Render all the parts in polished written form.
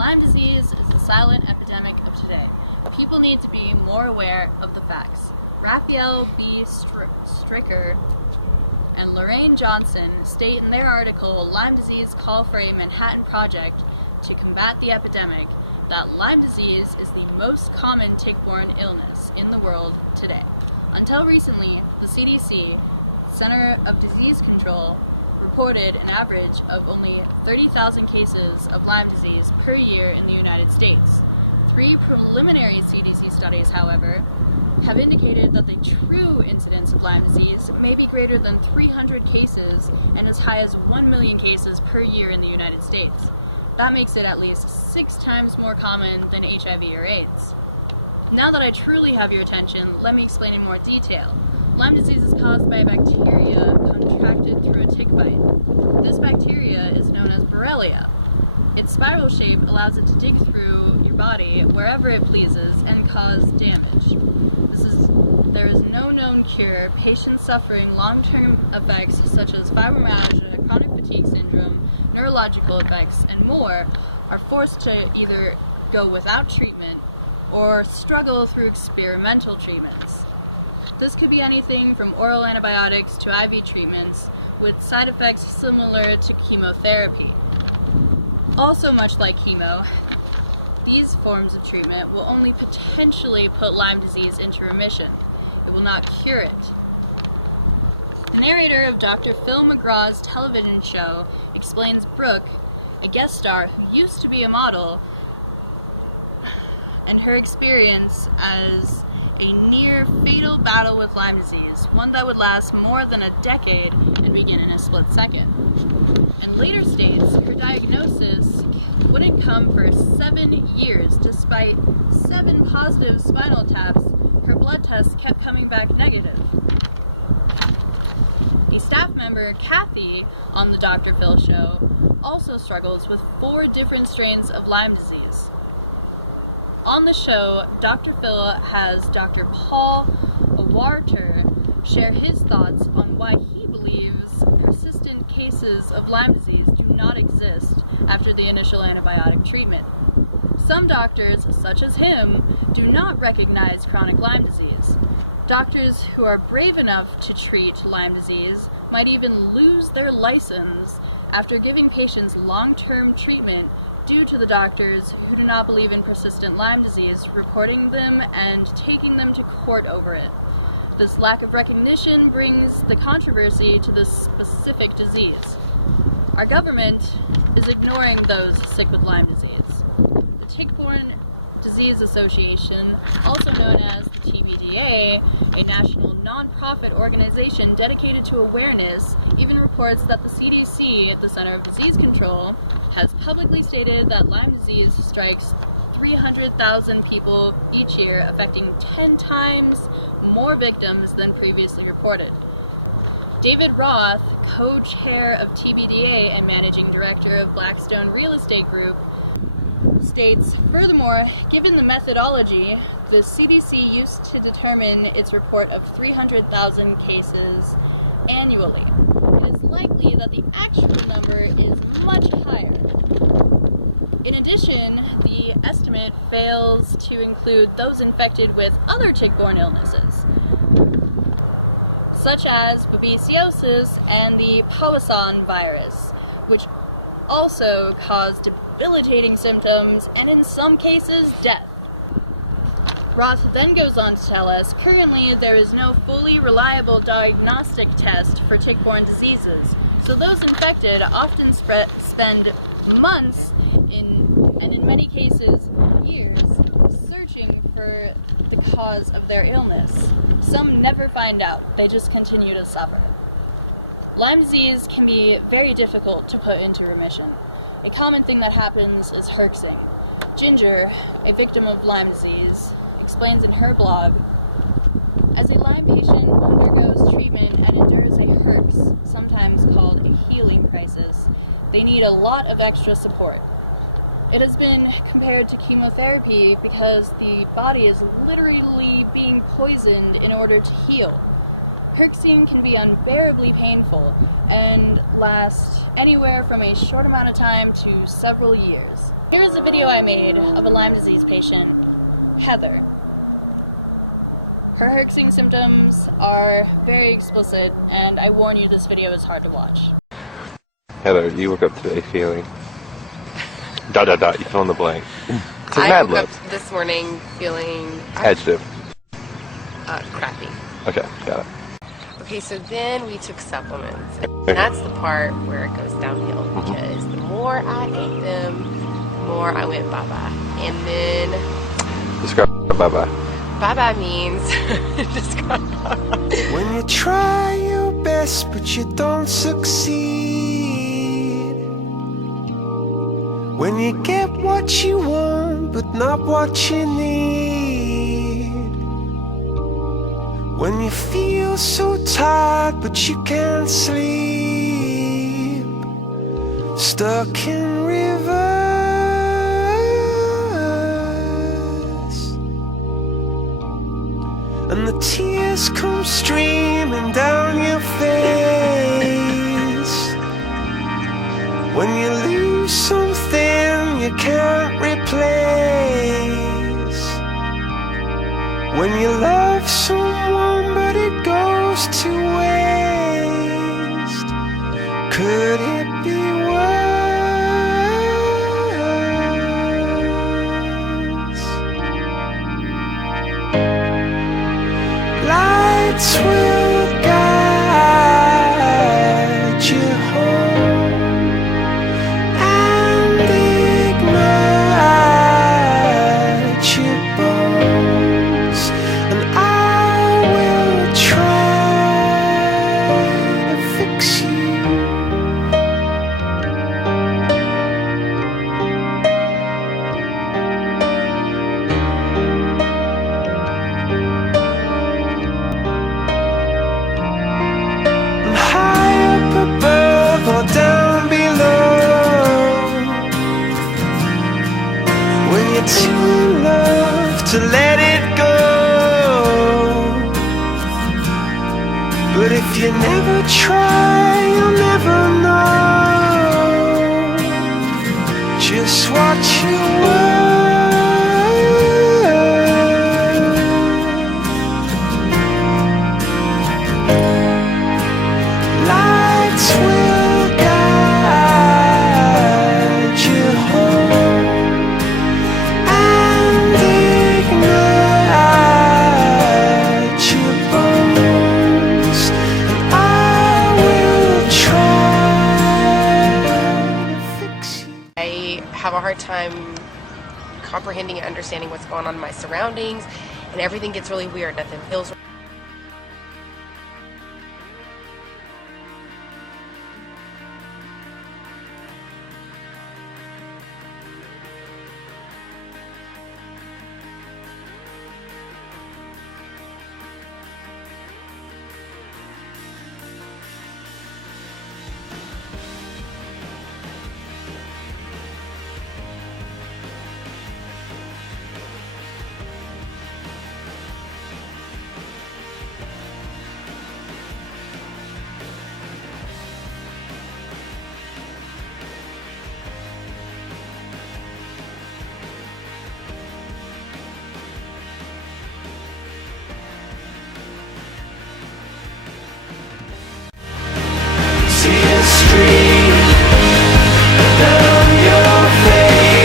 Lyme disease is the silent epidemic of today. People need to be more aware of the facts. Raphael B. Stricker and Lorraine Johnson state in their article, Lyme Disease Call for a Manhattan Project to Combat the Epidemic, that Lyme disease is the most common tick-borne illness in the world today. Until recently, the CDC, Center of Disease Control, reported an average of only 30,000 cases of Lyme disease per year in the United States. 3 preliminary CDC studies, however, have indicated that the true incidence of Lyme disease may be greater than 300 cases and as high as 1 million cases per year in the United States. That makes it at least 6 times more common than HIV or AIDS. Now that I truly have your attention, let me explain in more detail. Lyme disease is caused by a bacteria contracted through a tick bite. This bacteria is known as Borrelia. Its spiral shape allows it to dig through your body wherever it pleases and cause damage. There is no known cure. Patients suffering long-term effects such as fibromyalgia, chronic fatigue syndrome, neurological effects, and more are forced to either go without treatment or struggle through experimental treatments. This could be anything from oral antibiotics to IV treatments with side effects similar to chemotherapy. Also, much like chemo, these forms of treatment will only potentially put Lyme disease into remission. It will not cure it. The narrator of Dr. Phil McGraw's television show explains Brooke, a guest star who used to be a model, and her experience as a near-fatal battle with Lyme disease, one that would last more than a decade and begin in a split second. And later states her diagnosis wouldn't come for 7 years. Despite 7 positive spinal taps, her blood tests kept coming back negative. A staff member, Kathy, on the Dr. Phil show, also struggles with 4 different strains of Lyme disease. On the show, Dr. Phil has Dr. Paul Awarter share his thoughts on why he believes persistent cases of Lyme disease do not exist after the initial antibiotic treatment. Some doctors, such as him, do not recognize chronic Lyme disease. Doctors who are brave enough to treat Lyme disease might even lose their license after giving patients long-term treatment due to the doctors who do not believe in persistent Lyme disease reporting them and taking them to court over it. This lack of recognition brings the controversy to this specific disease. Our government is ignoring those sick with Lyme disease. The Tick-Borne Disease Association, also known as the TBDA, a national non-profit organization dedicated to awareness, even reports that the CDC, the Center of Disease Control, has publicly stated that Lyme disease strikes 300,000 people each year, affecting 10 times more victims than previously reported. David Roth, co-chair of TBDA and managing director of Blackstone Real Estate Group, states, furthermore, given the methodology the CDC used to determine its report of 300,000 cases annually, it is likely that the actual number is much higher. In addition, the estimate fails to include those infected with other tick-borne illnesses, such as babesiosis and the Powassan virus, which also cause debilitating symptoms and in some cases death. Roth then goes on to tell us, currently there is no fully reliable diagnostic test for tick-borne diseases, so those infected often spend months and in many cases years searching for the cause of their illness. Some never find out, they just continue to suffer. Lyme disease can be very difficult to put into remission. A common thing that happens is herxing. Ginger, a victim of Lyme disease, explains in her blog, as a Lyme patient undergoes treatment and endures a herx, sometimes called a healing crisis, they need a lot of extra support. It has been compared to chemotherapy because the body is literally being poisoned in order to heal. herxing can be unbearably painful and last anywhere from a short amount of time to several years. Here is a video I made of a Lyme disease patient, Heather. Her herxing symptoms are very explicit, and I warn you, this video is hard to watch. Heather, you woke up today feeling... ... you fill in the blank. I woke up this morning feeling... Adjective. Crappy. Okay, got it. Okay, so then we took supplements. And that's the part where it goes downhill, because the more I ate them, the more I went bye-bye. And then... Describe bye-bye. Bye-bye means... describe bye-bye. When you try your best but you don't succeed. When you get what you want but not what you need. When you feel so tired but you can't sleep. Stuck in rivers, and the tears come streaming down your face. When you lose something you can't replace. When you love someone but it goes to waste. Could it be worse? Lights will guide you home and ignite your bones, and I will try to fix you. High up above or down below. When you're too in love to let it go. But if you never try, you'll never know just what you were. Lights will guide you home and ignite your bones, and I will try to fix you. I have a hard time comprehending and understanding what's going on in my surroundings, and everything gets really weird. Nothing feels Your face.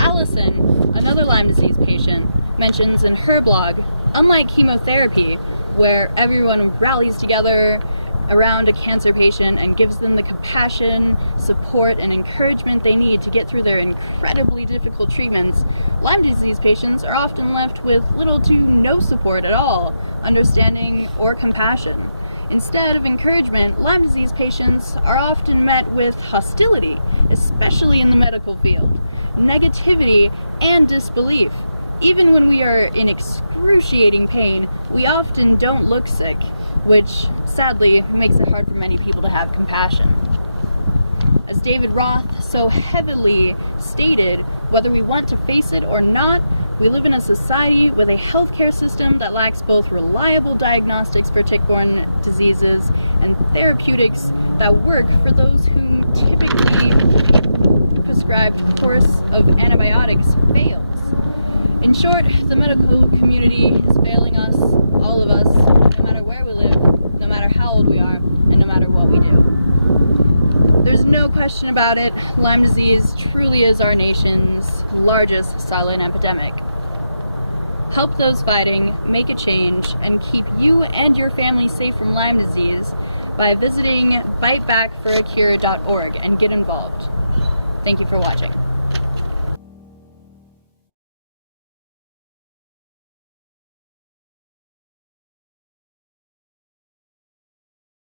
Alyson, another Lyme disease patient, mentions in her blog, unlike chemotherapy, where everyone rallies together around a cancer patient and gives them the compassion, support, and encouragement they need to get through their incredibly difficult treatments, Lyme disease patients are often left with little to no support at all, understanding, or compassion. Instead of encouragement, Lyme disease patients are often met with hostility, especially in the medical field, negativity, and disbelief. Even when we are in excruciating pain, we often don't look sick, which sadly makes it hard for many people to have compassion. As David Roth so heavily stated, whether we want to face it or not, we live in a society with a healthcare system that lacks both reliable diagnostics for tick-borne diseases and therapeutics that work for those whom typically prescribed course of antibiotics fails. In short, the medical community is failing us, all of us, no matter where we live, no matter how old we are, and no matter what we do. There's no question about it, Lyme disease truly is our nation's largest silent epidemic. Help those fighting, make a change, and keep you and your family safe from Lyme disease by visiting bitebackforacure.org and get involved. Thank you for watching.